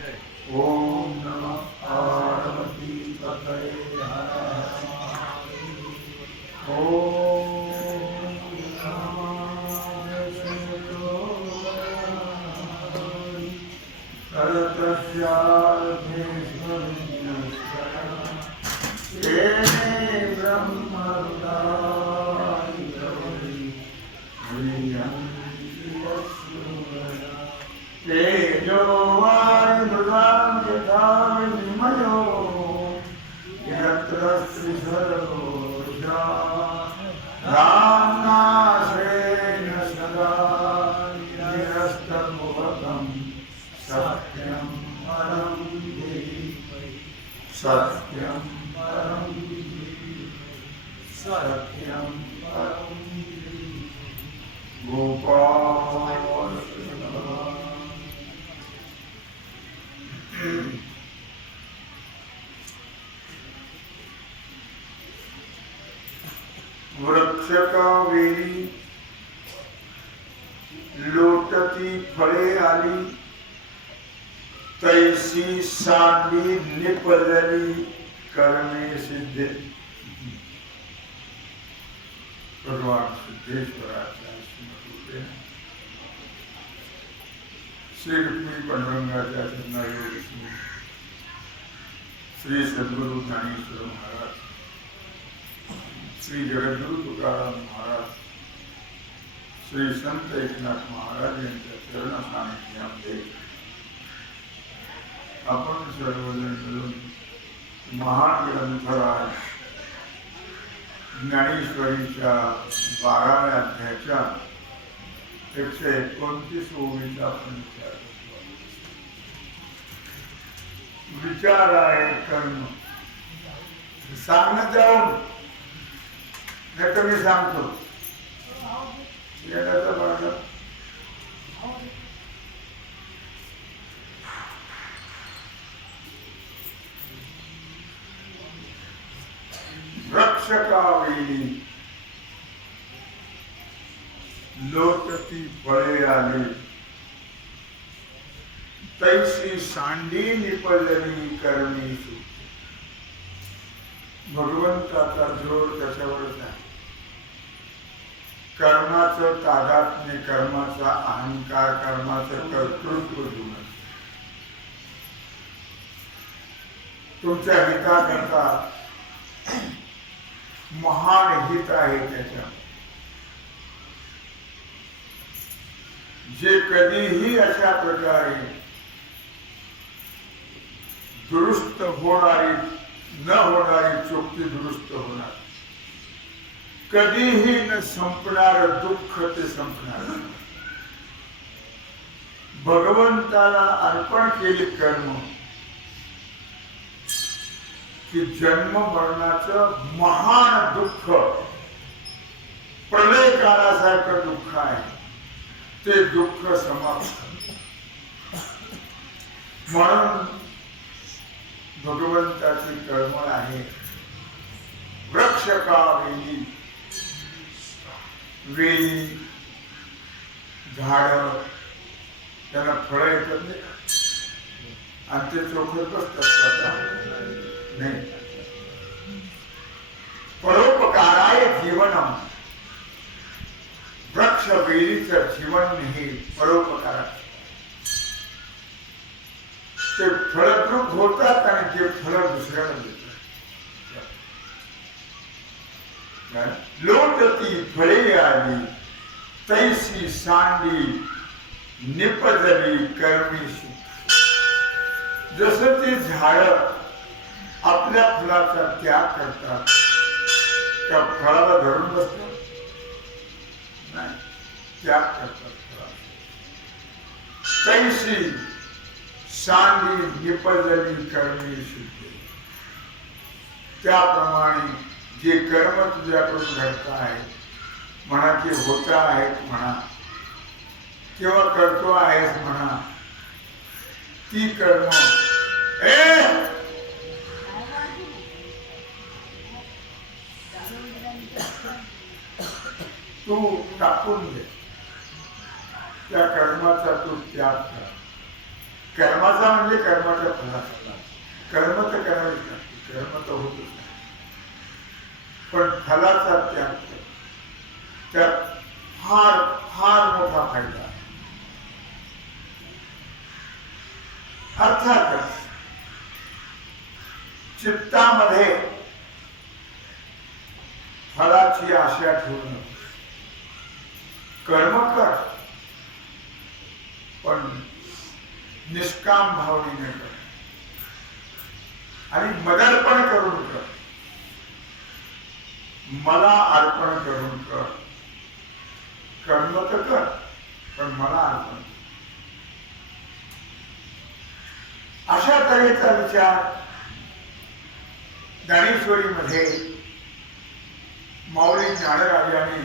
ओम नमः पार्वती पतये हर ओम नमः शिवाय करतस्यार्थेश्वरिण्यस्वयं तेजो वायुर्मृगां यथा विनिमयो यत्र त्रिसर्गोऽर्जा रामनाथेन सदा निरस्तमुखं सत्यं परं धीमहि सत्यं परं धीमहि सत्यं परं धीमहि गोपाल वृक्ष का वेली लोटती फळे आली तैसी सांडी निपजली करणे सिद्धे भगवान सिद्धेश्वराच्या स्मृती श्री रुक्मिणी पांडुरंगाच्या चरणायोगी श्री सद्गुरु ज्ञानेश्वर महाराज श्री जगद्गुरु तुकाराम महाराज श्री संत एकनाथ महाराज यांच्या चरण सानिध्यामध्ये आपण सर्वजण मिळून महान ग्रंथराज ज्ञानेश्वरीच्या 12व्या अध्यायाच्या 129 ओळीचा आपण विचार आहे कर्म सांगत जाऊन नाही तर मी सांगतो येण्याचा भाग वृक्ष का वेली लोटती फळे आली तैसी सांडी निपजली करणी भगवंताचा जोर कशावरच आहे कर्माचं तादात्म्य कर्माचा अहंकार कर्माचं कर्तृत्व जुळण तुमच्या हिताकरता महान हित आहे त्याच्या जे कधीही अशा प्रकारे दुरुस्त होणारी न होणारी चुक्ती दुरुस्त होणार कधीही न संपणार दुःख ते संपणार भगवंताला अर्पण केले कर्म की जन्म मरणाचं महान दुःख प्रलय काळासारखं दुःख आहे ते दुःख समाप्त म्हणून भगवंताची कर्म आहे वृक्ष का वेली वेली झाड त्यांना फळं येतात नाही आणि ते चोखत बसतात स्वतः नाही परोपकाराय जीवनम वृक्ष वेलीचं जीवन हे परोपकार ते फळद्रूप होतात आणि ते फळ दुसऱ्याला देतात लोटती फळे आली तैसी सांडी निपजली कर्मीशी जसं ते झाड आपल्या फुलाचा त्याग करतात त्या फळाला धरून बसतात नाही त्याग करतात तैसी सांडी निपजली कर्मीशी त्याप्रमाणे जे कर्म तुझ्याकडून घडत आहे म्हणा ते होत आहेत म्हणा किंवा करतो आहेस म्हणा ती कर्म तू टाकून दे त्या कर्माचा तू त्याग कर कर्माचा म्हणजे कर्माच्या फलाचा. कर्म तर करावेच लागते, कर्म तर होतच नाही, पण फलाचा त्याग त्यात फार फार मोठा फायदा. अर्थातच चित्तामध्ये फलाची आशा ठेवून कर्म कर, पण निष्काम भावनेने कर आणि मदर्पण करून कर, मला अर्पण करून कर. कर्म तर कर, पण मला अर्पण. अशा तऱ्हेचा विचार ज्ञानेश्वरीमध्ये माऊली ज्ञानराजाने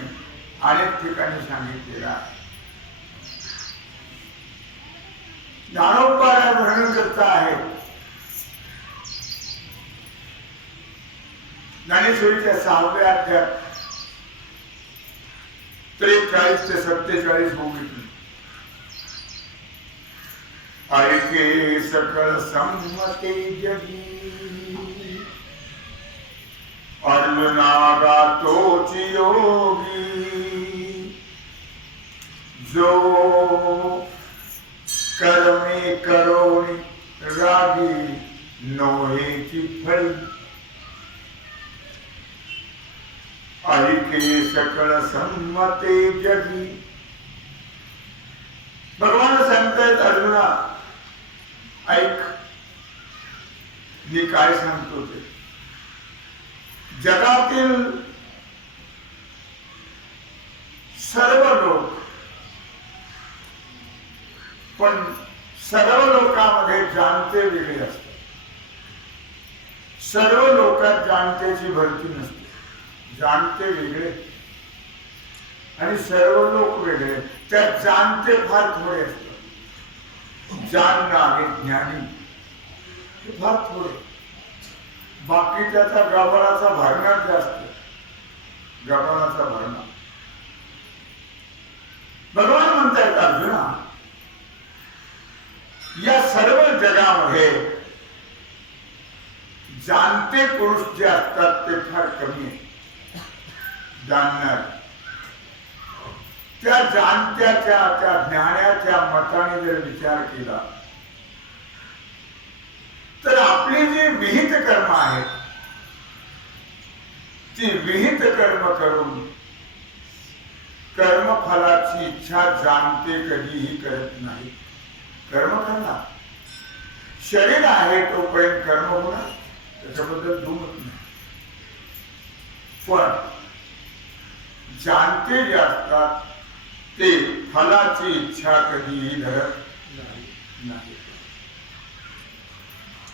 अनेक ठिकाणी सांगितलेला आहे. ज्ञानोपाय वर्णन करता आहे. ज्ञानेश्वरीच्या 6व्या अध्यायात 43 ते 47 ओळी. ऐके सकळ संमते जगी, अर्जुनागा तोच योगी. जो कर्मे करोनी रागी, नोहेची फळी. ऐके सकळ संमते जगी. भगवान सांगतायत अर्जुना, ऐक मी काय सांगतो ते. जगातील सर्व लोक, पण सर्व लोकांमध्ये जाणते वेगळे असतात. सर्व लोकात जाणतेची भरती नसते. जाणते वेगळे आणि सर्व लोक वेगळे. त्यात जाणते फार थोडे असतात. जाणणारे ज्ञानी हे फार थोडे. बाकी त्याचा गबाळाचा भरणार जास्त. गबाळाचा भरणा. भगवान म्हणतायत अर्जुना, या सर्व जगामध्ये जाणते पुरुष जे असतात ते फार कमी आहेत. जाणणार त्या जाणत्याच्या त्या ज्ञानाच्या मताने जर विचार केला तर आपली जी विहित कर्म आहेत ती विहित कर्म करून कर्मफलाची इच्छा जाणते कधीही करत नाही. कर्म करणार, शरीर आहे तोपर्यंत कर्म होणार, त्याच्याबद्दल दुमत नाही. पण जाणते जे असतात ते फलाची इच्छा कधीही धरत नाही.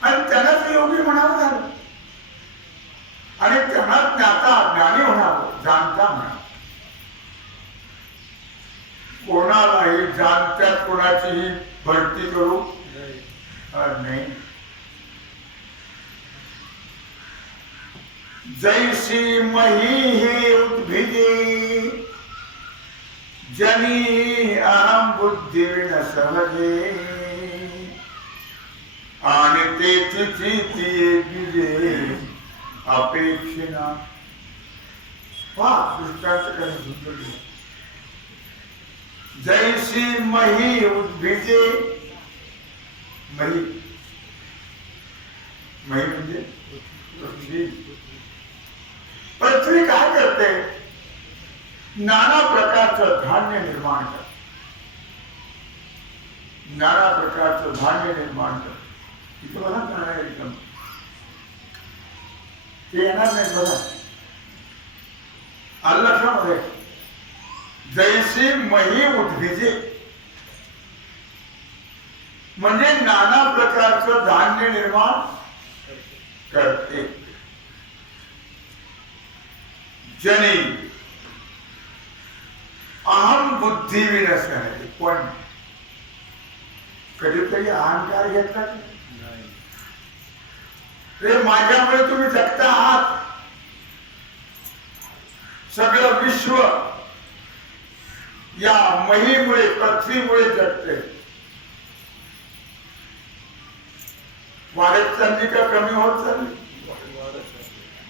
आणि त्यांनाच योगी म्हणावं झालं आणि त्यांना ज्ञाता ज्ञानी म्हणावं, जाणता म्हणा. कोणालाही जाणत्यात कोणाचीही भरती करू नाही. जैसी मही हे उद्भिजे, जनी अहम बुद्धी न सहजे. आणि तेची बीजे अपेक्षिना. दृष्टांत काही सुंदर. जैसी मही उद्भिजे. मही मही म्हणजे पृथ्वी. पृथ्वी काय करते? नाना प्रकारचं धान्य निर्माण करते. नाना प्रकारचं धान्य निर्माण करते. इथे बघा करणार एकदम ते येणार नाही. बघा लक्षामध्ये, जैसी मही उद्भिजे म्हणजे नाना प्रकारचं धान्य निर्माण करते. जनी अहम बुद्धी विनसते. पण कधीतरी अहंकार घेतला रे, माझ्यामुळे तुम्ही जगता आहात, सगळं विश्व या महीमुळे पृथ्वीमुळे जगते. वाढत चालली का कमी होत चालली?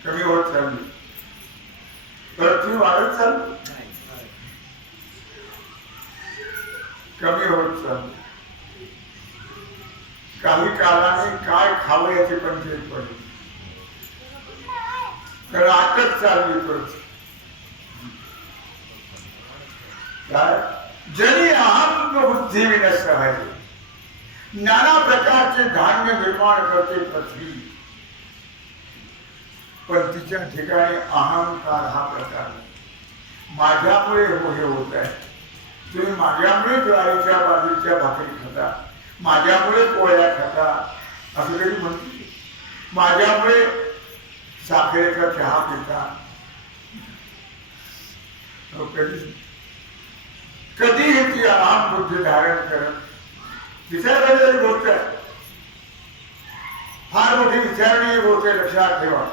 कमी होत चालली. पृथ्वी वाढत चालली, कमी होत चालली. काही काळाने काय खावं याची पंचायत पडली, तर आटत चालली पृथ्वी. जरी अहम बुद्धी विनष्ट आहे, नाना प्रकारचे धान्य निर्माण करते पृथ्वी, पण तिच्या ठिकाणी अहंकार हा प्रकार माझ्यामुळे हे होत आहे. तुम्ही माझ्यामुळे ज्वारीच्या बाजरीच्या भाकरी खाता, माझ्यामुळे पोळ्या खाता असं कधी म्हणते, माझ्यामुळे साखरेचा चहा पिता कधीही ती अहम बुद्धी धारण करत. विचारणारी गोष्ट आहे, फार मोठी विचारणी गोष्ट लक्षात ठेवा.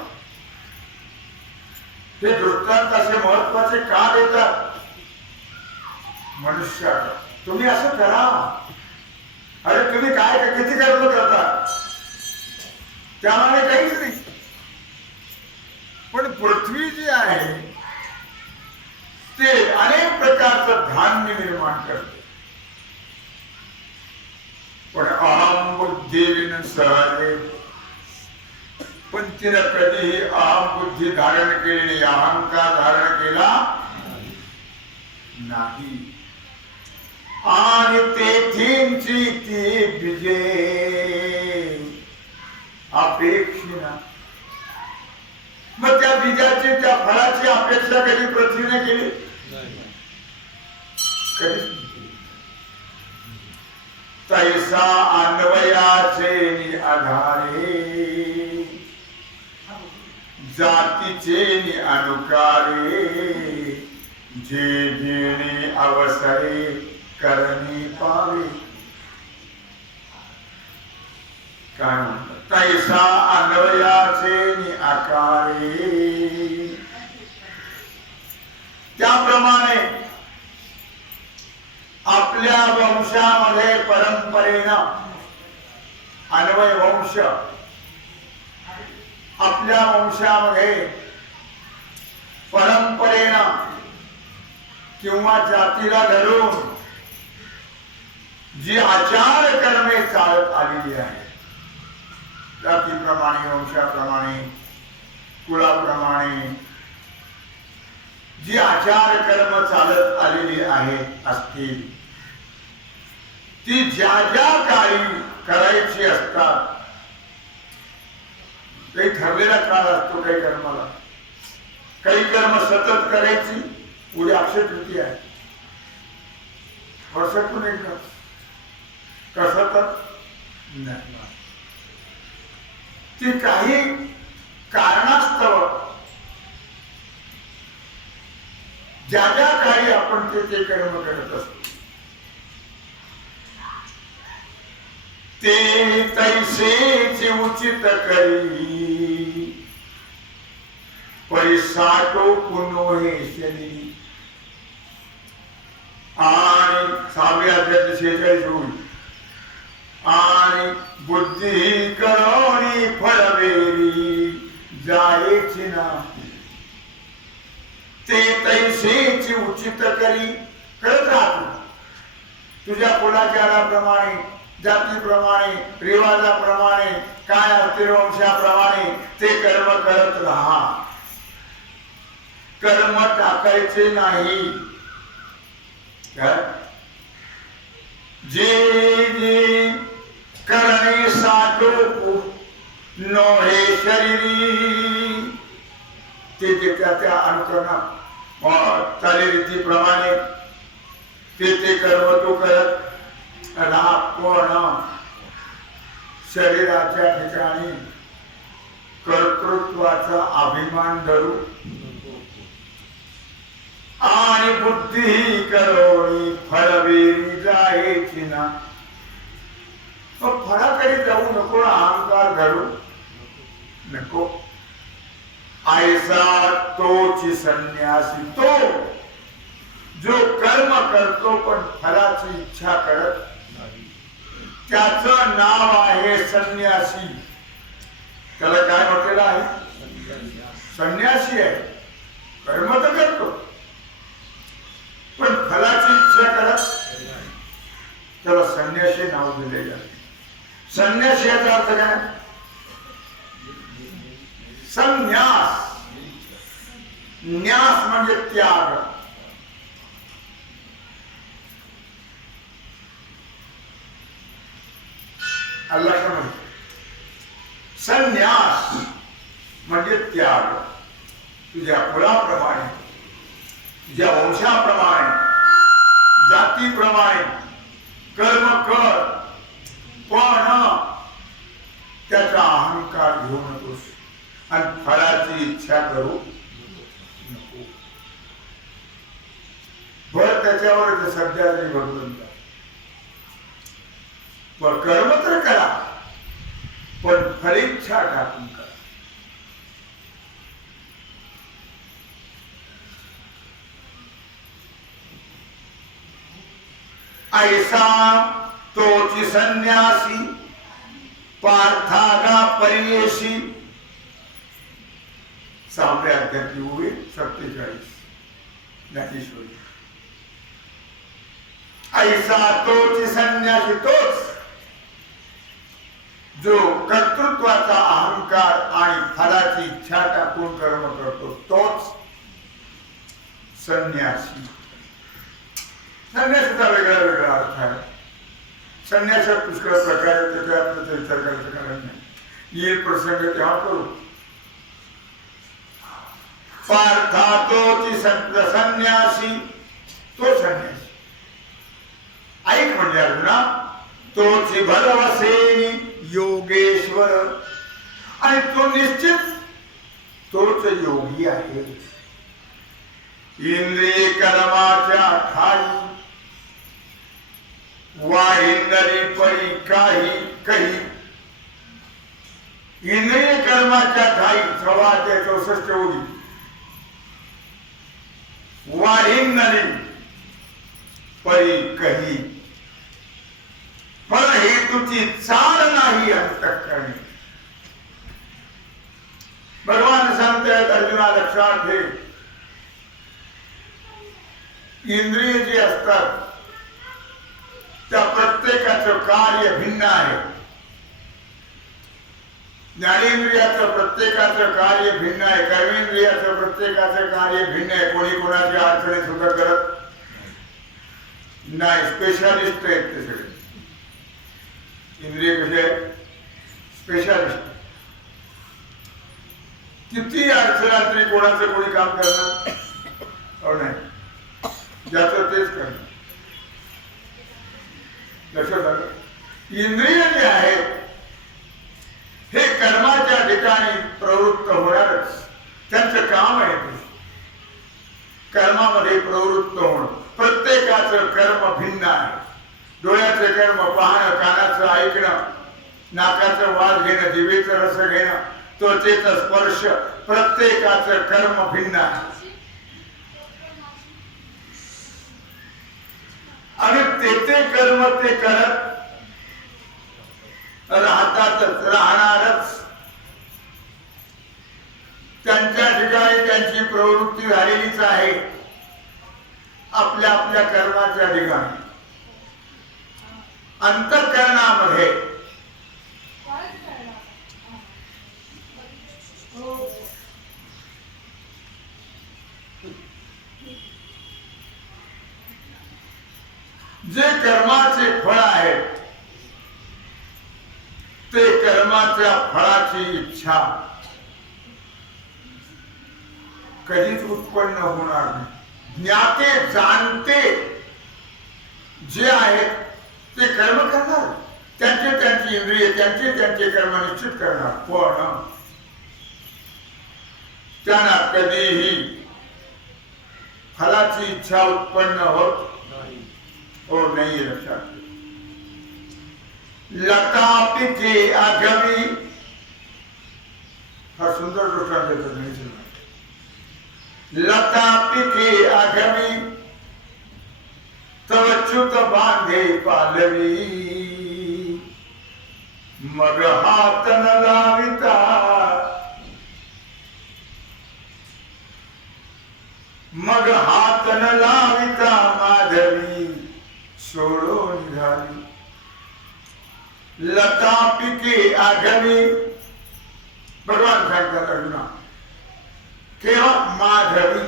हे दृष्टांत असे महत्वाचे का देतात मनुष्याला? तुम्ही असं करा, अरे तुम्ही काय किती कर्म करता त्यामुळे काहीच नाही. पण पृथ्वी जी आहे ते अनेक प्रकारचं धान्य निर्माण करते, पण अहम बुद्धीन सहजे, पण तिनं कधीही अहम बुद्धी धारण केली, अहंकार धारण केला नाही. आणि तेथींची ती बीजे अपेक्षिना. मग त्या बीजाची त्या फळाची अपेक्षा कधी पृथ्वीने केली? कधीच. तैसा अन्वयाचे आधारे जातीचे अनुकारे जे घेणे अवसरे करणी पावे. काय म्हणतात? तैसा अन्वयाचे आकारे, त्याप्रमाणे आपल्या वंशामध्ये परंपरेनं अन्वय वंश, आपल्या वंशामध्ये परंपरेनं किंवा जातीला धरून जी आचार कर्मे चालत आलेली आहे, जातीप्रमाणे, वंशाप्रमाणे, कुळाप्रमाणे जी आचार कर्म चालत आलेली आहेत असतील, ती ज्या ज्या काळी करायची असतात, काही ठरलेला काळ असतो काही कर्माला. काही कर्म सतत करायची, उद्या अक्षय तृतीया आहे, वर्षातून एकदा, कसं तर नाही. ती काही कारणास्तव ज्या ज्या काळी आपण ते कर्म करत असतो, ते तैसेचे उचित करी परिसाटो पुनोहे शनी. आणि 6व्या अध्यायात 46 होईल. आणि बुद्धी करोनी फळवेरी जायची ना, ते तैसेची उचित करी करत राहतो. तुझ्या कुलाचाराप्रमाणे, जातीप्रमाणे, रिवाजाप्रमाणे, काय असते वंशाप्रमाणे ते कर्म करत राहा. कर्म टाकायचे नाही. जे जे करणे साठो नोहे शरीरी, ते त्या अनुकरणात चालीरीतीप्रमाणे ते कर्म तो करत राहा. पण शरीराच्या ठिकाणी कर्तृत्वाचा अभिमान धरू आणि बुद्धी करोनी फळवेरी जायची ना. फळाकडे जाऊ नको, अहंकार धरू नको. ऐसा तोची संन्यासी, तो जो कर्म करतो पण फळाची इच्छा करत नाही, त्याचं नाव आहे संन्यासी. त्याला काय म्हटलेलं आहे? संन्यासी आहे. कर्म तर करतो पण फलाची इच्छा करत, त्याला संन्यासी नाव दिले जाते. संन्यास याचा अर्थ काय? संन्यास. न्यास म्हणजे त्याग. अल्लाह म्हणतो संन्यास म्हणजे त्याग. तुझ्या कुळाप्रमाणे, तुझ्या वंशाप्रमाणे, जातीप्रमाणे कर्म कर, पण त्याचा अहंकार घेऊ नकोस आणि फळाची इच्छा करू नको. भर त्याच्यावर ते सध्या तरी भगवंत. पण कर्म तर करा, पण फलिच्छा टाकून करा. ऐसा तोची संन्यासी पार्थागा परियेशी. 6व्या अध्यायातली ओवी 47 ज्ञानेश्वरी. ऐसा तोची संन्यासी, तोच जो कर्तृत्वाचा अहंकार आणि फलाची इच्छा टाकून कर्म करतो, तोच संन्यासी. संन्यासाचा वेगळा वेगळा अर्थ आहे. संन्यासात पुष्कळ प्रकारे त्याचा विचार करायचं कारण नाही. येईल प्रसंग तेव्हा करू. पार्था तोची संन्यासी, तो संन्यासी. ऐक म्हणजे अर्जुना, तोची भरवसेनी योगेश्वर. आणि तो निश्चित तोच योगी आहे. इंद्रिय कर्माच्या ठाई वाहिंदरी परी काही. इंद्रिय कर्माच्या ठाई 64 ओळी. वाहिंदरी परी काही, फळ हेतूची चाल नाही अंतःकरणी. भगवान सांगतात अर्जुना लक्षात ठेव, इंद्रिय जी असतात त्या प्रत्येकाचं कार्य भिन्न आहे. ज्ञानेंद्रियाचं प्रत्येकाचं कार्य भिन्न आहे. कर्मेंद्रियाचं प्रत्येकाचं कार्य भिन्न आहे. कोणी कोणाची अडचणी सुद्धा करत नाही. स्पेशालिस्ट आहेत ते सगळे. इंद्रिय कसे स्पेशालिस्ट. किती अडचण तरी कोणाचं कोणी काम करणार नाही, ज्याचं तेच करणार. लक्षात आलं? इंद्रिय जे आहेत हे कर्माच्या ठिकाणी प्रवृत्त होणारच. त्यांचं काम आहे ते कर्मामध्ये प्रवृत्त होणं. प्रत्येकाचं कर्म भिन्न आहे. डोळ्याचं कर्म पाहणं, कानाचं ऐकणं, नाकाचं वास घेणं, जिभेचं रस घेणं, त्वचेचा स्पर्श, प्रत्येकाचं कर्म भिन्न आहे. आणि ते कर्म ते करत राहतातच, राहणारच. त्यांच्या ठिकाणी त्यांची प्रवृत्ती झालेलीच आहे. आपल्या आपल्या कर्माच्या ठिकाणी अंतःकरणामध्ये जे कर्माचे फळ आहे ते कर्माच्या फळाची इच्छा कधीच उत्पन्न होणार नाही. ज्ञाते जाणते जे आहेत ते कर्म करणार. त्यांची इंद्रिय त्यांचे कर्म निश्चित करणार. पण त्यांना कधीही फलाची इच्छा उत्पन्न होत नाही. लक्षात. लता पिके आगमी, हा सुंदर दृष्टांत देतो. लता पिके आगमी तव च्युत बांधे पालवी. मग हात न लाविता मग हात न लाविता माधवी सोडून झाली लता पिके आगमी. भगवान सांगतात अर्जुना केव्हा माधवी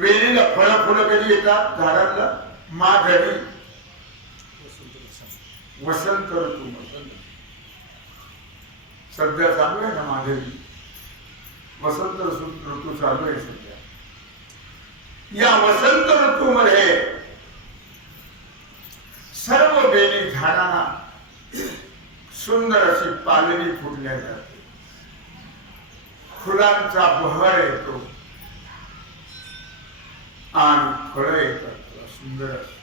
वेलीला फळ फुलं कधी येतात झाडाला माधवी वसंत ऋतू सध्या चालू आहे ना माधवी वसंत ऋतू चालू आहे सध्या. या वसंत ऋतूमध्ये सर्व बेली झाडांना सुंदर अशी पालवी फुटल्या जाते फुलांचा बहर येतो आणि फळं येतात सुंदर अशी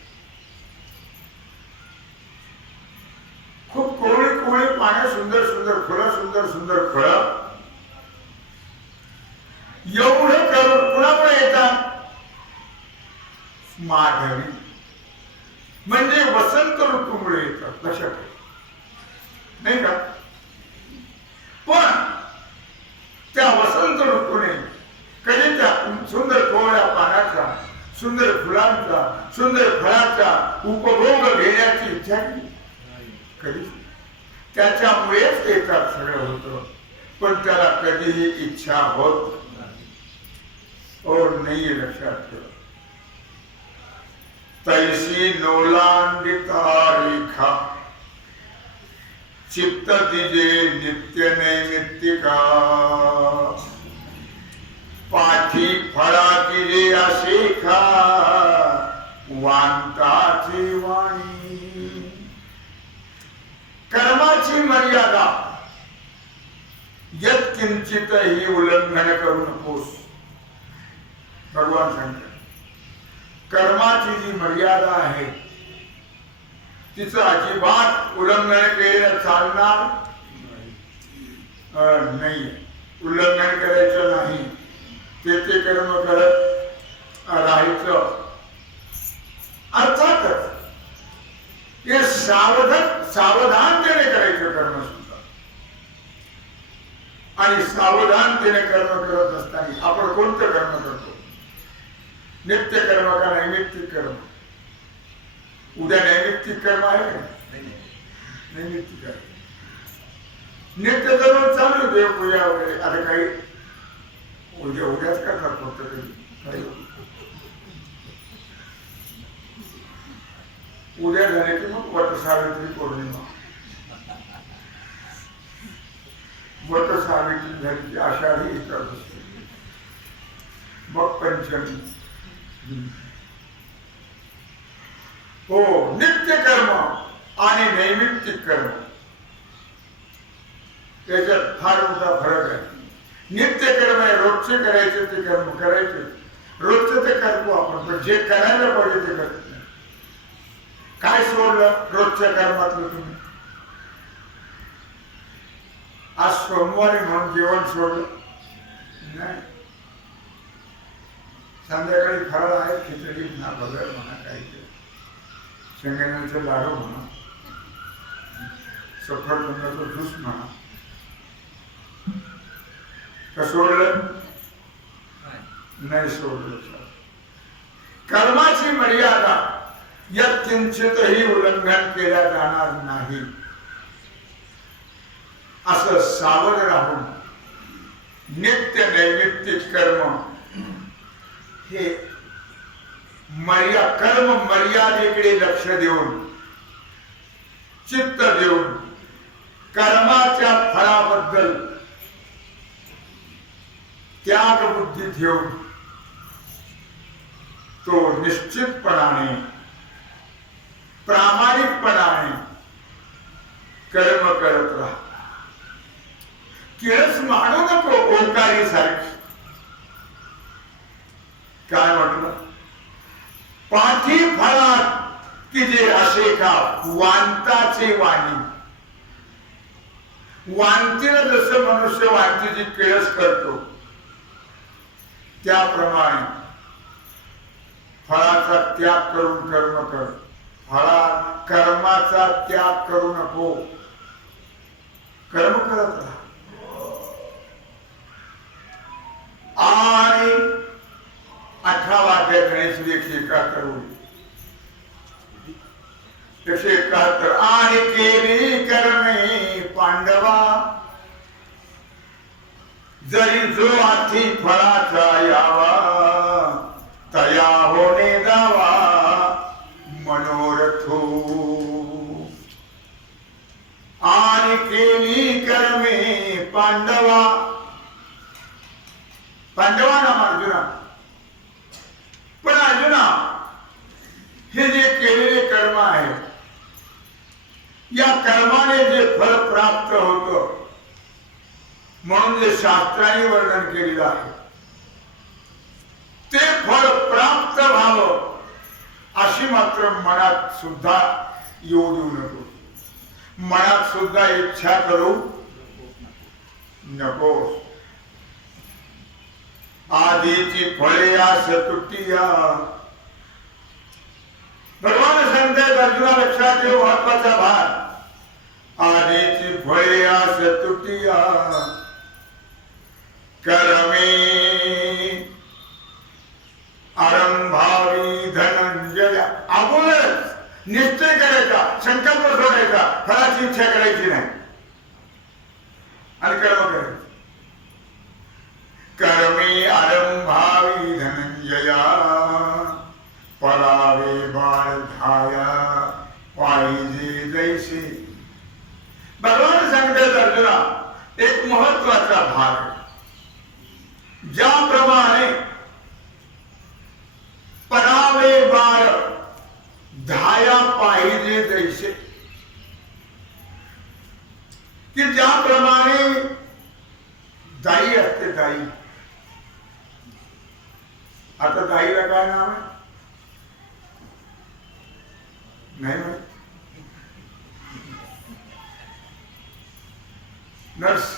खूप कोवळी कोवळी पाने सुंदर सुंदर फुलं सुंदर सुंदर फळं एवढं करून कुणामुळे येतात माधवी म्हणजे वसंत ऋतूमुळे येतात लक्षात नाही का. पण त्या वसंत ऋतूने कधी त्या सुंदर कोवळ्या पानाचा सुंदर फुलांचा सुंदर फळाचा उपभोग घेण्याची इच्छा कधी त्याच्यामुळेच येतात सगळं होतं पण त्याला कधीही इच्छा होत नाही. लक्षात ठेव तैसी नोलांडिता रेखा चित्त तिजे नित्य नैमित्तिका पाठी फळा तिजे अशेखा वांताची वाणी. कर्माची मर्यादा यत्किंचितही उल्लंघन करू नकोस. भगवान सांगतात कर्माची जी मर्यादा आहे तिचं अजिबात उल्लंघन केलं चालणार नाही. उल्लंघन करायचं नाही ते कर्म करत राहायचं. अर्थातच हे सावधानतेने करायचं कर्म सुद्धा आणि सावधानतेने कर्म करत असताना आपण कोणतं कर्म करतो नित्य कर्म का नैमित्तिक कर्म. उद्या नैमित्तिक कर्म आहे का नैमित्तिक आहे. नित्य कर्म चालू देवपूजा वगैरे आता काही उद्याच करतात फक्त काही उद्या झाले की मग वटसावित्री पौर्णिमा वटसावित्री झाली की आषाढी एकादशी मग पंचमी. हो नित्य कर्म आणि नैमित्तिक कर्म त्याच्यात फार मोठा फरक आहे. नित्य कर्म आहे रोजचे करायचे ते कर्म करायचे रोजचं ते करतो आपण पण जे करायला पाहिजे ते करत नाही. काय सोडलं रोजच्या कर्मातलं तुम्ही. आज सोमवारी म्हणून जेवण सोडलं नाही. संध्याकाळी फराळ आहे खिचडी म्हणा भगर म्हणा काहीतरी शेंगदाण्याचं लाडू म्हणा सफरचंदाचं ज्यूस म्हणा का सोडलं नाही सोडलं. कर्माची मर्यादा यत्किंचितही उल्लंघन केल्या जाणार नाही असं सावध राहून नित्य नैमित्तिक कर्म हे कर्म मर्यादेकडे लक्ष देऊन चित्त देऊन कर्माच्या फळाबद्दल त्याग बुद्धी ठेवून तो निश्चितपणाने प्रामाणिकपणाने कर्म करत राहा. किळस मानू नको ओंकारी सारखी. काय म्हटलं पाठी फळात की जे असे का वांताचे वाणी. वांतीला जसं मनुष्य वांतीची किळस करतो त्याप्रमाणे फळाचा त्याग करून कर्म कर कर्माचा त्याग करू नको, कर्म करत राहा. आणि 18 गणेश 171 171 आणि केली कर्मे पांडवा जरी जो आधी फळाचा यावा तया होणे जावा मनोरथो. आणि केली कर्मे पांडवा, पांडवा नाम अर्जुना. पण अर्जुना हे जे केलेले कर्म आहे, या कर्माने जे फळ प्राप्त होतं म्हणून जे शास्त्राने वर्णन केलेलं आहे ते फळ प्राप्त व्हावं अशी मात्र मनात सुद्धा येऊ देऊ नको, मनात सुद्धा इच्छा करू नको. आधीची फळे आस तुटिया. भगवान सांगतात अर्जुना लक्षात ठेव महत्वाचा भाग. आधीची फळे आस तुटिया कर्मे आरंभावी धनंजय. अगोदरच निश्चय करायचा, संकल्प सोडायचा, फळाची इच्छा करायची नाही आणि कर्म करायचं. कर्मे आरंभावी धनंजया परावे बाळ धाया पाहिजे जैसे. भगवान सांगतात अर्जुना एक महत्वाचा भाग आहे. ज्याप्रमाणे परावे बाळ धाया पाहिजे जैसे, की ज्याप्रमाणे दाई असते, दाई. आता दाईला काय नाव आहे नाही माहित? नर्स.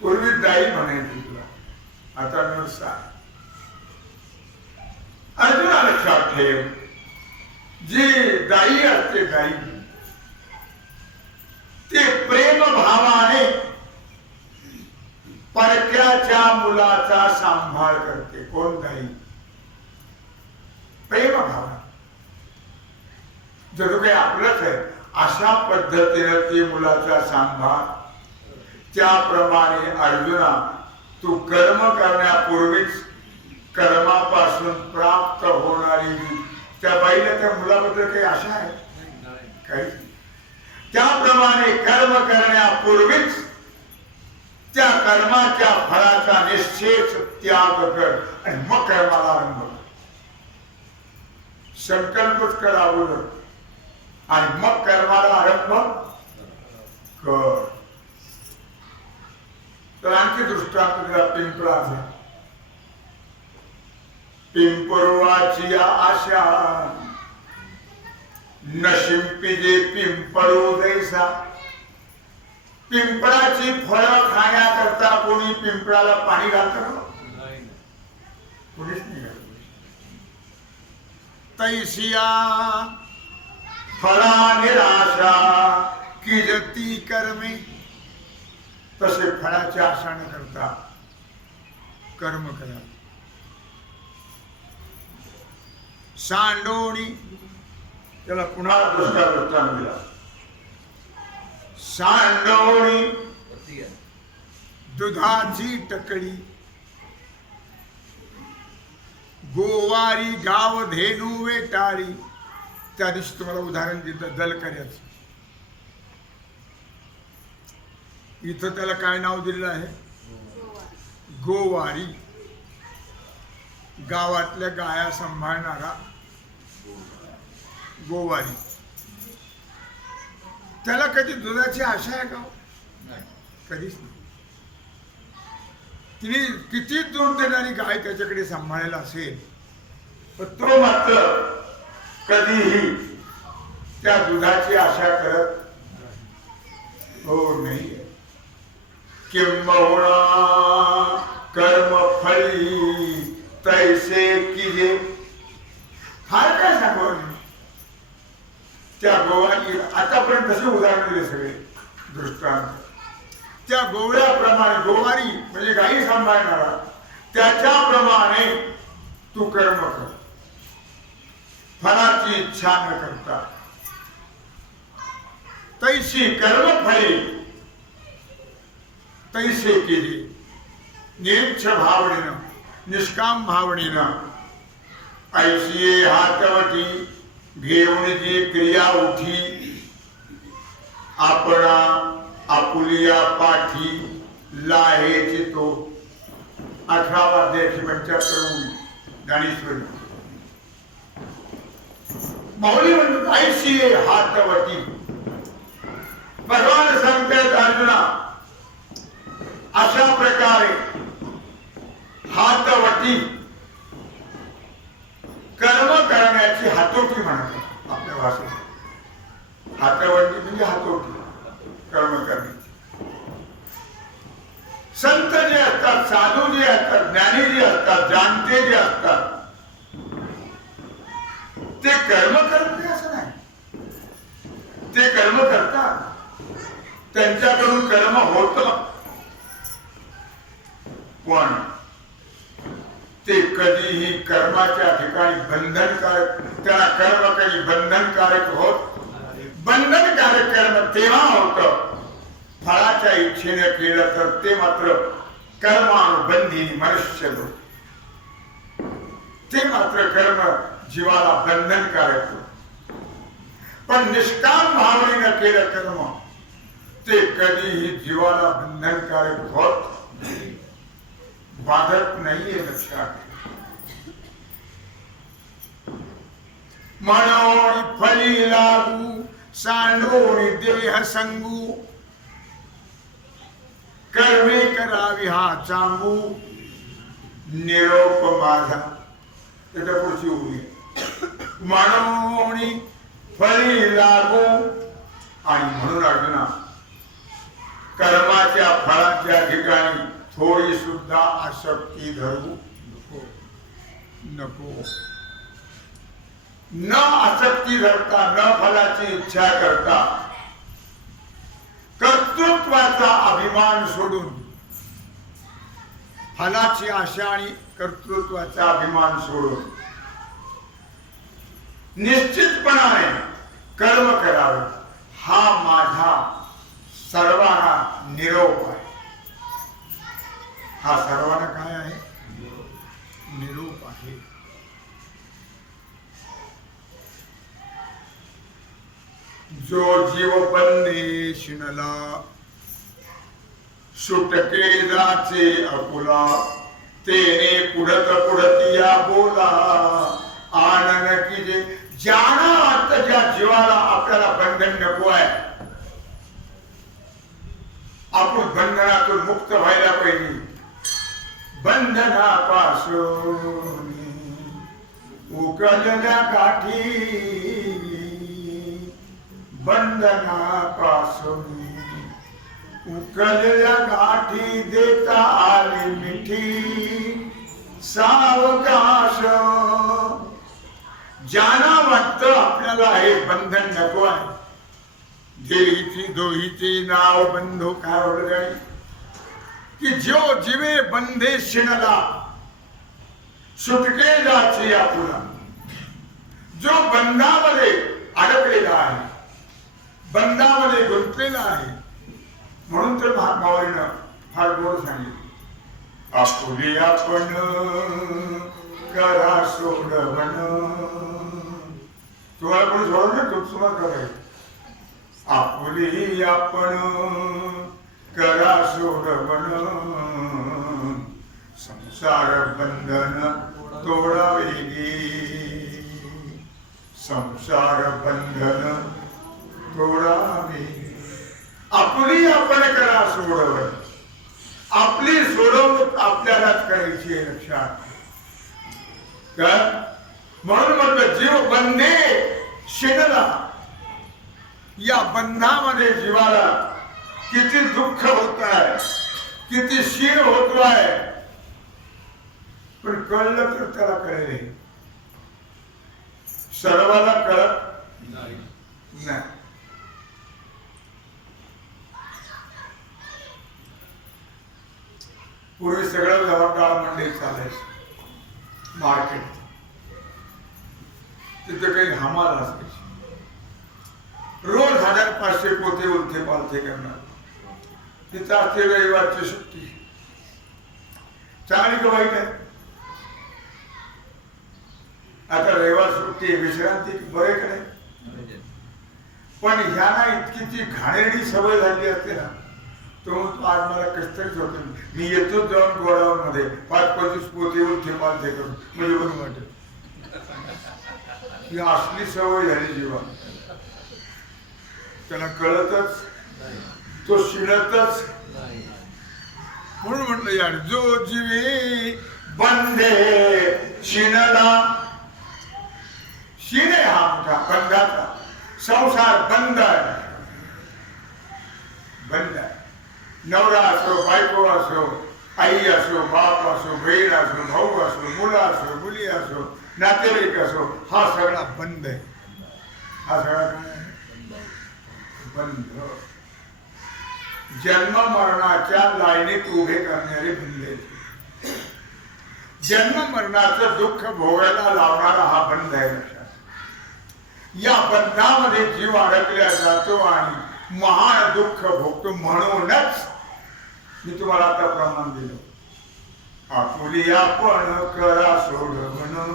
पूर्वी दाई म्हणायची तुला, आता नर्स आहे. अर्जुना लक्षात ठेव, जी दाई असते दाई ते प्रेम भावाने परक्याच्या मुलाचा सांभाळ करते. कोण दाई? प्रेम भावाने. जणू काही आपलंच आहे अशा पद्धतीने ती मुलाचा सांभाळ. त्याप्रमाणे अर्जुना तू कर्म करण्यापूर्वीच कर्मापासून प्राप्त होणारी त्या बाईला त्या मुलाबद्दल काही आशा आहे काही? त्याप्रमाणे कर्म करण्यापूर्वीच त्या कर्माच्या फळाचा निश्चयच त्याग कर आणि मग कर्माला आरंभ कर. संकल्पच कर अगोदर आणि मग कर्माला आरंभ कर. तर आणखी दृष्टांत दिला पिंपळाचा. पिंपळाची आशा न शिंपिजे पिंपळू जैसा. पिंपळाची फळं खाण्याकरता कोणी पिंपळाला पाणी घालतं का? कोणीच नाही घालत. तैसिया फळा निराशा किजती कर्मे. तसे फळाची आशा न करता कर्म करा. सांडोणी, त्याला पुन्हा दुसरा वृत्तांत दिला. सांडोणी दुधाची टकळी गोवारी गाव धेनू वेटाळी. त्या दिवशी तुम्हाला उदाहरण दिलं दलकऱ्याचं. इथं त्याला काय नाव दिलेलं आहे? गोवारी. गावातल्या गाया सांभाळणारा गोवारी. त्याला कधी दुधाची आशा आहे का? कधीच नाही. तिने किती दूध देणारी गाय त्याच्याकडे सांभाळायला असेल पण तो मात्र कधीही त्या दुधाची आशा करत हो नाही. किंबहुना कर्मफळी तैसे की जे फार काय सांगावं. त्या गोवाची आतापर्यंत तसे उदाहरण दिले सगळे दृष्टांत. त्या गोवळ्याप्रमाणे गोवारी म्हणजे गाई सांभाळणारा त्याच्याप्रमाणे तू कर्म कर, फळाची इच्छा न करता. तैशी कर्म फळे तैसे केली निरीक्ष भावनेनं निष्काम भावनेनं. ऐशी हातवटी घेऊन जी क्रिया उठी आपणा आपुलिया पाठी लाहेची तो. 18वा अध्याय 175 ज्ञानेश्वरी. माऊली म्हणतात ऐशी हातवटी. भगवान सांगतात अर्जुना अशा प्रकारे हातवटी कर्म करण्याची हातोटी म्हणतात आपल्या भाषेत. हातवटी म्हणजे हातोटी कर्म करण्याची. संत जे असतात, साधू जे असतात, ज्ञानी जे असतात, जाणते जे असतात ते कर्म करत नाही असं नाही. ते कर्म करतात, त्यांच्याकडून कर्म होत, पण ते कधीही कर्माच्या ठिकाणी बंधनकारक, त्याला कर्म कधी बंधनकारक होत. बंधनकारक कर्म तेव्हा होत फळाच्या इच्छेने केलं तर ते मात्र कर्मानुबंधिनी मनुष्य. ते मात्र कर्म जीवाला बंधनकारक होत. पण निष्काम भावनेनं केलं कर्म ते कधीही जीवाला बंधनकारक होत बाधत नाहीये. लक्षात. म्हणून फली लागू सांडून देह संगू कर्मे करावी हा चांगू निरोप माझा. त्याच्या पुढची उभी म्हणून फली लागू. आणि म्हणून अर्जुना कर्माच्या फळाच्या ठिकाणी थोडी सुद्धा आसक्ती धरू नको. न आसक्ती धरता, न फलाची इच्छा करता, कर्तृत्वाचा अभिमान सोडून, फलाची आशा आणि कर्तृत्वाचा अभिमान सोडून निश्चितपणाने कर्म करावे हा माझा सर्वांना निरोप आहे. हा सर्वांना काय आहे? निरोप आहे. जो जीव बंदे शिणला सुटके जाचे अकुला तेने पुढत पुढतिया बोला आनन की जे. ज्याना अर्थ ज्या जीवाला आपल्याला बंधन नको आहे, आपण बंधनातून मुक्त व्हायला पाहिजे. बंधनापासून उकलल्या गाठी, बंधनापासून उकलल्या गाठी देता आली मिठी सावकाश. ज्याला वाटतं आपल्याला हे बंधन नको आहे, देहीची दोहीची नाव बंधो काय ओळखाय की जो जीवे बंधे शिणला सुटके जाचे आपुला. जो बंधामध्ये अडकलेला आहे, बंधामध्ये गुंतलेला आहे. म्हणून तर महात्मावरीनं फार गोड सांगितले आपुली आपण करा सोडवण. तुम्हाला कोणी सोडवलं तू तुम्हाला करायचं. आपुली आपण करा सोडवण संसार बंधन तोडावे गे. संसार बंधन तोडावे. आपली आपण करा सोडवण. आपली सोडवणूक आपल्यालाच करायची आहे. लक्षात. म्हणून म्हटलं जीव बंधे शिणला. या बंधामध्ये जीवाला किती दुःख होत आहे, किती शीण होतो आहे. पण कळलं तर त्याला कळेल, सर्वाला कळत नाही. पूर्वी सगळं व्यवहार मंडळी चालायचं मार्केट, तिथे काही हमाल असायची, रोज 1500 पोते उलथे पालथे करणार. तिथं असते रविवारची सुट्टी, चांगली का वाईट आहे? आता रविवार सुट्टी विश्रांती बरे का नाही? पण ह्याना इतकी ती घाणेरडी सवय झाली असते ना, तो आज मला कसं तरीच होतं, मी येतो जाऊन गोडाऊन मध्ये 5-25 पोते उलथे पालथे करून, म्हणजे बरं वाटेल. ही असली सवय झाली जीवा, त्याला कळतच, तो शिणतच. म्हणून म्हटलं यार, जो जीवे बंधे शिणला, शिण आहे हा मोठा बंधाचा, संसार बंद आहे, बंद आहे. नवरा असो, बायको असो, आई असो, बाप असो, बहीण असो, भाऊ असो, मुलं असो, मुली असो, नातेवाईक असो, हा सगळा बंद आहे. हा सगळा काय बंद. जन्म मरणाच्या लाईनीत उभे करणारे बंद आहेत. जन्म मरणाचं दुःख भोगायला लावणारा हा बंद आहे. लक्षात, या बंधामध्ये जीव अडकल्या जातो आणि महान दुःख भोगतो. म्हणूनच मी तुम्हाला आता प्रमाण दिलं, आपुली आपण करा सोड म्हण,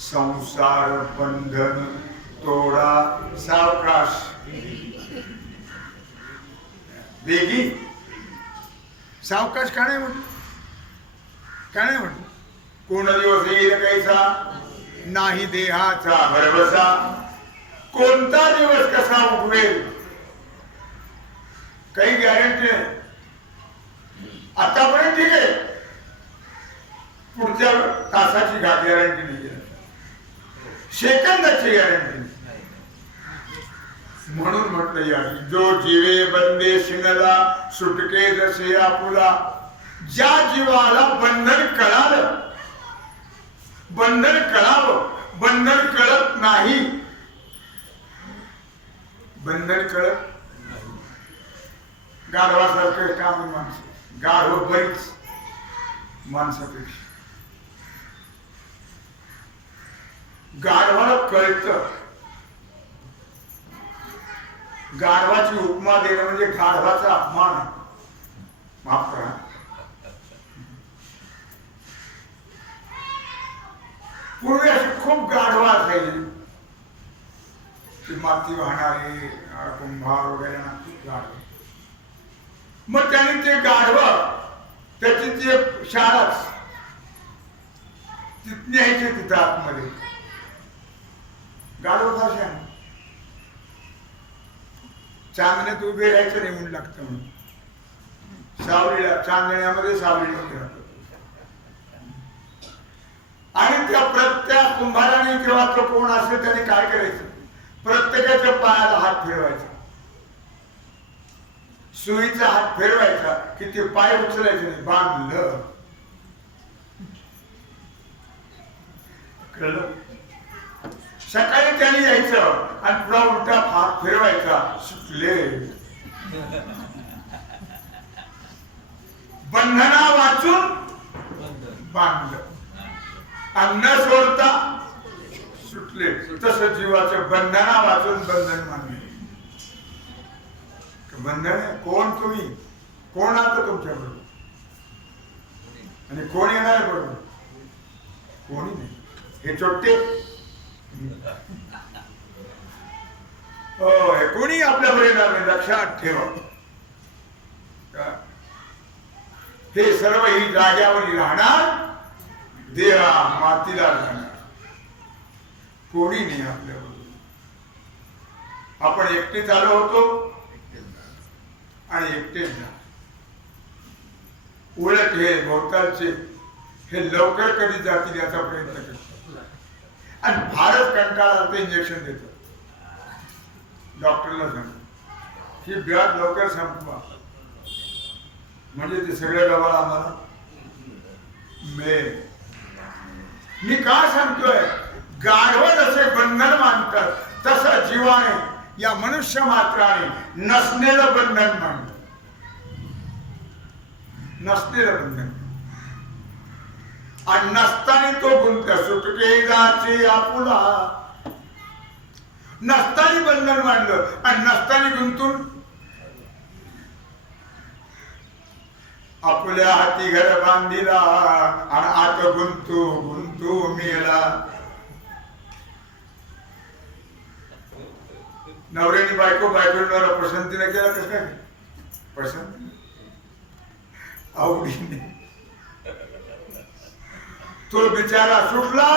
संसार बंधन तोडा सावकाश वेगी. सावकाश का नाही म्हणतो? का नाही म्हणतो? कोण दिवस येईल कैसा, नाही देहाचा भरवसा, कोणता दिवस कसा उगवेल काही गॅरंटी नाही. आतापर्यंत ठीक आहे, पुढच्या तासाची गॅरंटी नाही, सेकंदाची गॅरंटी नाही. म्हणून म्हटलं या, जो जीवे बंदे शिणला, सुटके जसे आपुला. ज्या जीवाला बंधन कळालं, बंधन कळावं, बंधन कळत नाही, बंधन कळत गाढवासारखं काम माणसं, गाढव बरीच माणसापेक्षा. गाढवाला कळतं. गाढवाची उपमा देणं म्हणजे गाढवाचा अपमान, माफ करा. पूर्वी अशी खूप गाढवा असायची, माती वाहणारे कुंभार वगैरे ना, खूप गाढव. मग त्याने ते गाढव, त्याची ते शाळाच न्यायचे तिथं आतमध्ये. गाढव भाषा चांदण्यात उभे राहायचं नाही, ऊन लागतं म्हणून. सावलीला, चांदण्यामध्ये सावलीला उभे राहतो. आणि त्या प्रत्येक कुंभाराने किंवा तो कोण असेल त्याने काय करायचं, प्रत्येकाच्या पायाला हात फिरवायचा, सुईचा हात फिरवायचा की ते पाय उचलायचे नाही, बांधलं. कळलं? सकाळी त्याने यायचं आणि पुढा उलटा हात फिरवायचा, सुटले. बंधना वाचून बांधलं, अन्न सोडता सुटले. तसं जीवाचं बंधना वाचून बंधन मानले. बंधन कोण, तुम्ही कोण आता तुमच्या बरोबर, आणि कोण येणार बरोबर? कोणी नाही. हे चोट्टे कोणी आपल्यावर येणार नाही, लक्षात ठेवा. हे सर्व ही जाग्यावर राहणार, देहा मातीला राहणार, कोणी नाही आपल्याबरोबर. आपण एकटे चालू होतो आणि एकटे जा. उलट हे भोवतालचे हे लवकर कधी जातील याचा प्रयत्न करतात आणि भारत कंटाळा ते इंजेक्शन देतात. डॉक्टरला सांगतो ही व्याध लवकर संपवा, म्हणजे ते सगळे डबल आम्हाला मिळेल. मी का सांगतोय, गाढव जसे बंधन मानतात तसं जीवाने या मनुष्य मात्राने नसलेलं बंधन मानलं. नसलेलं बंधन आणि नसताना तो गुंत सुटके जाचे आपुला. नसताना बंधन मांडलं आणि नसताना गुंतून आपल्या हाती घर बांधिला आणि आता गुंतू गुंतू मेला. नवऱ्याने बायको बायकोला पसंतीने केला कसं काय? पसंती आवडीने. तो बिचारा सुटला.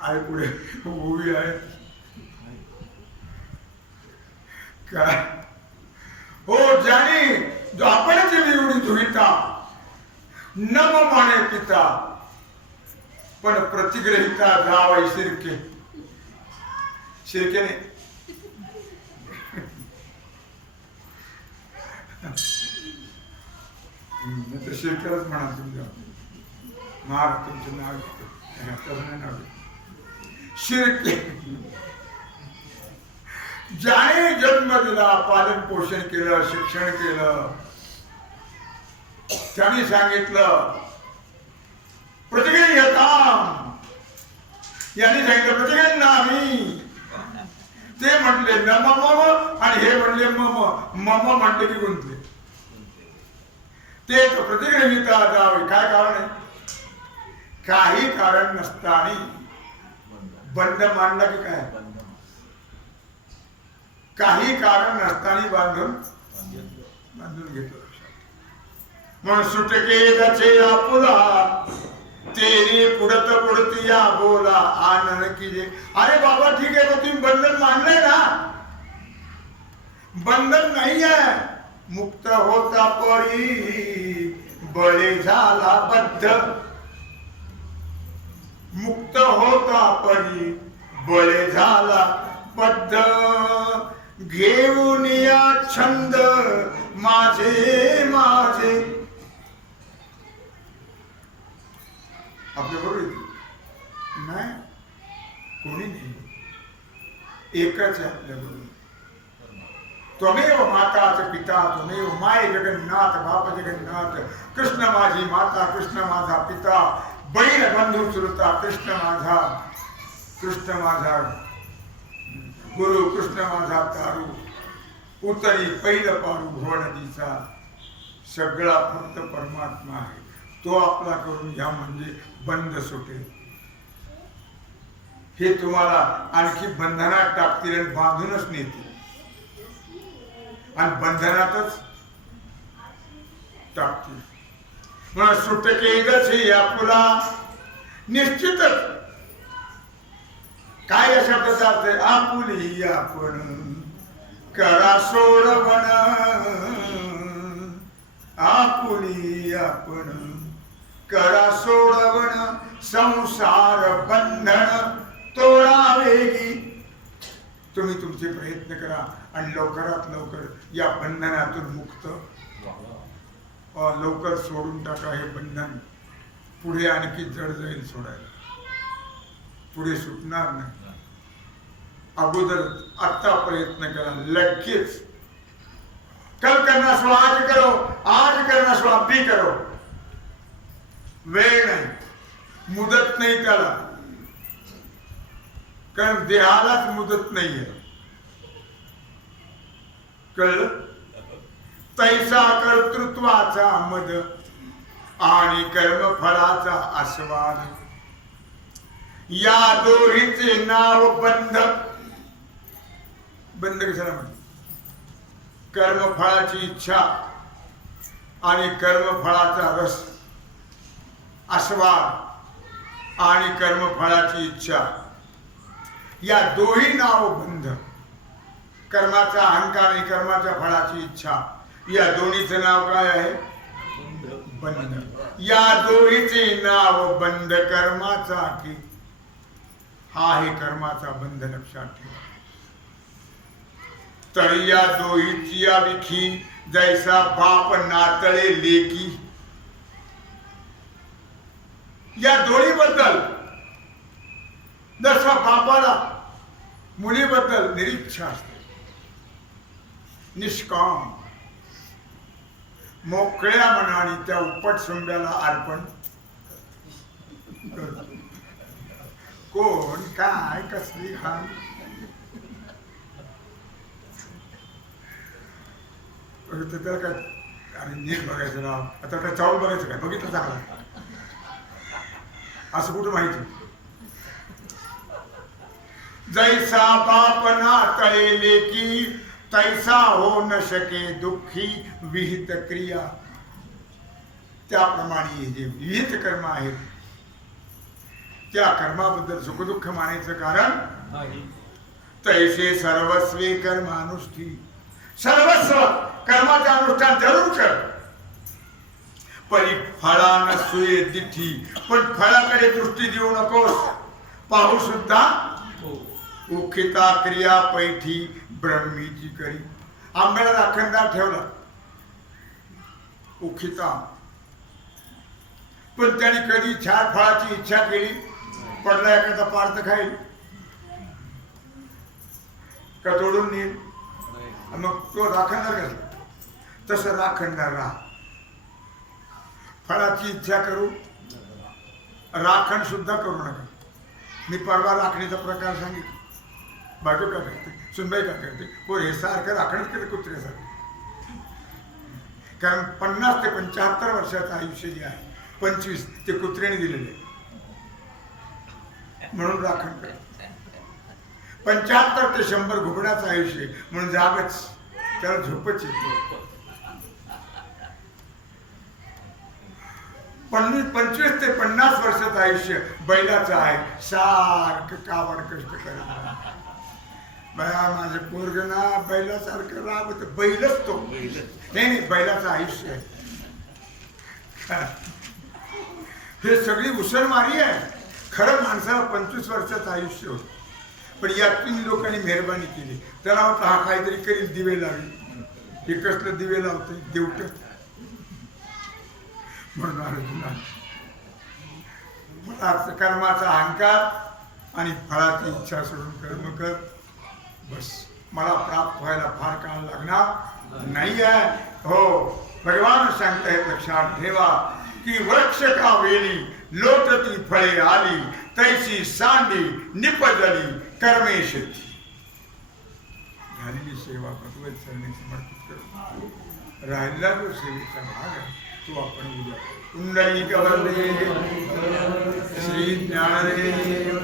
आहे पुढे उभी आहे काय हो ज्याने जो आपणच एवढी धुविता नम माने पिता पण प्रतिग्रहिता जावाई शिरके. शिरके नाही तर शिरकेलाच म्हणा. तुमच्या मार तुमचं नाव शिरके. ज्याने जन्म दिला, पालन पोषण केलं, शिक्षण केलं, त्याने सांगितलं प्रतिग्रह्यताम. यांनी सांगितलं प्रतिग्रह नाही. ते म्हटले न मम आणि हे म्हणले मम. मम म्हणले की गुंतले. ते प्रतिग्रहिता जावे. काय कारण आहे? काही कारण नसताना बंध मांडला की काय? काही कारण नसताना बांधून घेतो. म्हणून सुटके जाचे आपुला तेरी पुढत पुढती या बोला आनंद कीजे. अरे बाबा ठीक आहे, तुम्ही बंधन मानलंय ना? बंधन नाही आहे. मुक्त होता परी बळे झाला बद्ध. मुक्त होता परी बळे झाला बद्ध. घेऊन या छंद माझे माझे. आपल्या बरोबर नाही कोणी नाही, एकच आहे आपल्या बरोबर. त्वमेव माताच पिता त्वमेव माय जगन्नाथ बाप जगन्नाथ. कृष्ण माझी माता, कृष्ण माझा पिता, बहीण बंधू चुलता कृष्ण माझा, कृष्ण माझा गुरु, कृष्ण माझा तारू. उतरी पहिलं पारू भव नदीचा. सगळा फक्त परमात्मा आहे. तो आपला करून घ्या म्हणजे बंध सुटेल. हे तुम्हाला आणखी बंधनात टाकतील आणि बांधूनच नेतील आणि बंधनातच टाकतील. म्हणून सुटके गचे आपुला. निश्चितच काय या शब्दाचा अर्थ आहे? आपुली आपण करा सोडवण. आपुली आपण करा सोडवण. संसार बंधन तोडावेगी. तुम्ही तुमचे प्रयत्न करा आणि लवकरात लवकर या बंधनातून मुक्त लवकर सोडून टाका. हे बंधन पुढे आणखी जड जाईल सोडायला, पुढे सुटणार नाही. अगोदर आता प्रयत्न करा. लगेच कल करना सो आज करो, आज करना सो अभी करो. वेळ नाही, मुदत नाही त्याला, कारण देहालाच मुदत नाहीये. कळलं? तैसा कर्तृत्वाचा मद आणि कर्मफळाचा आस्वाद. या दोहीचे नाव बंध. बंध कशाला म्हणतात? कर्मफळाची इच्छा आणि कर्मफळाचा रस. आस्वाद आणि कर्मफळाची इच्छा या दोही नाव बंध. कर्माचा अहंकार आणि कर्माच्या फळाची इच्छा या दोन्हीचं नाव काय आहे? बंध. या दोन्हीचे नाव बंध कर्माचा की. हा आहे कर्माचा बंध, लक्षात ठेवा. तरी या दोहीची या विखी जैसा बाप नातळे लेकी. या दोन्हीबद्दल जसा बापाला मुलीबद्दल निरीच्छा असते, निष्काम मोकळ्या मनाने त्या उपट सोंब्याला अर्पण करतो. कोण काय कसली घाण त्याला काय, अरे नीट बघायचं ना, आता काय चावल बघायचं काय, बघितलं चांगला असं कुठं माहिती. जैसा बाप ना तळेले की तैसा हो न शके दुःखी विहित क्रिया. त्याप्रमाणे जे विहित कर्म आहेत त्या कर्माबद्दल सुखदुःख मानायचं कारण तैसे सर्वस्वी कर्मानुष्ठी. सर्वस्व कर्माचे अनुष्ठान जरूर कर, परी फळा नसुये दिठी, पण फळाकडे दृष्टी देऊ नकोस. पाहू सुद्धा उखिता क्रिया पैठी ब्रह्मीची करी. आंब्याला राखणदार ठेवला उखिता, पण त्याने कधी छान फळाची इच्छा केली, पडला एखादा पार्थ खाईल का तोडून नेईल, मग तो राखणदार कसला. तसं राखणदार राहा. फळाची इच्छा करू, राखण सुद्धा करू नका. मी परवा राखणीचा प्रकार सांगितला. बायको का करते, सुनबाई का करते, पोर हे सारखं राखणच करते कुत्र्यासारखं. कारण 50 ते 75 वर्षाचं आयुष्य जे आहे 25 ते कुत्र्याने दिलेले, म्हणून राखण कर. 75 ते 100 घुबडाचं आयुष्य म्हणून जागच, त्याला झोपच येते. 25 ते 50 वर्षाचं आयुष्य बैलाचं आहे, सारखं कावड कष्ट करत. बया माझं पोरग ना बैलासारखं राबत, बैलच तो, नाही बैलाचं आयुष्य आहे. हे सगळी उसळमारी आहे. खरं माणसाला 25 वर्षाचं आयुष्य होतं, पण यातून लोकांनी मेहरबानी केली. त्याला वाटतं हा काहीतरी करील, दिवे लावेल. हे कसलं दिवे लावते, देवट. म्हणून अर्जुना कर्माचा अहंकार आणि फळाची इच्छा सोडून कर्म कर. बस मला प्राप्त व्हायला फार काळ लागणार नाही आहे. हो, भगवान सांगतायत, लक्षात ठेवा की वृक्ष का वेली लोटती फळे आली, तैसी सांडी निपजली कर्मे शेती. झालेली सेवा भगवत चरणी समर्पित करू. राहिला जो सेवेचा भाग आहे तो आपण उद्या. कुंडलिक वंदे श्री ज्ञानदेव.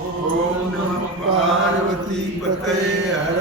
ओम नमः पार्वती पतये हर